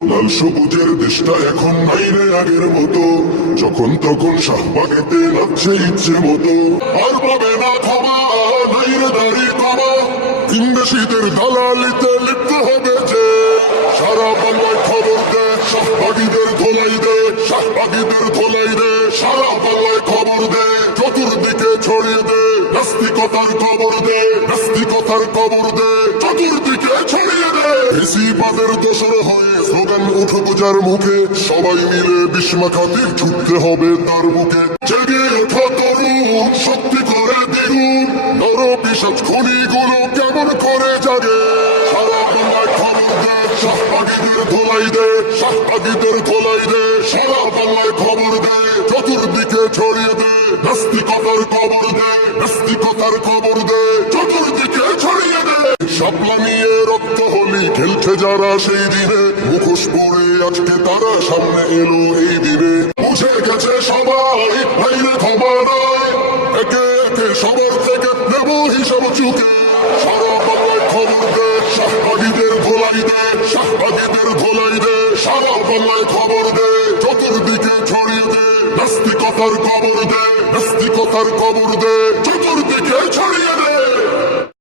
লাল সবুজের দেশটা এখন আগের মতো। যখন তখন শাহবাগেতে নাচছে ইচ্ছে মতো। আর পাবে না ক্ষমা দাড়ি ইংরেজিদের দালালিতে লিপ্ত হবে যে। সারা বাংলায় খবর দে, শাহবাগীদের ধোলাই দে, শাহবাগীদের ধোলাই দে। সারা বাংলায় খবর দে, চতুর্দিকে ছড়িয়ে দে। নাস্তিকতার খবর দে, নাস্তিকতার খবর দে। বেশিবাদের দোষর হয়ে, স্লোগান উঠে বোঝার মুখে। সবাই মিলে বিস্মা খাতির ছুটতে হবে তার বুকে জেগে ওঠা তরুণ, শক্তি করে দ্বিগুণ। নর পিসাজ খনিগুলো কেমন করে জাগে। সারা বাংলায় খবর দে, শাহবাগীদের ধোলাই দে, শাহবাগীদের ধোলাই দে। সারা বাংলায় খবর দে, চতুর্দিকে ছড়িয়ে দে। নাস্তিকতার খবর দে, নাস্তিকতার খবর দে। চতুর্দিকে ছড়িয়ে দে। শাপলা নিয়ে রক্ত হোলি খেলছে যারা সেই দিনে। মুখোশ পরে আজকে তারা সামনে এলো এই দিনে। বুঝে গেছে সবাই বাইরে ক্ষমা নয়। একে একে সবার থেকে নেব হিসাব চুকে। খবর দে খবর দে, চতুর্দিকে ছড়িয়ে দে দে খবর দে, চতুর্দিকে ছড়িয়ে দে।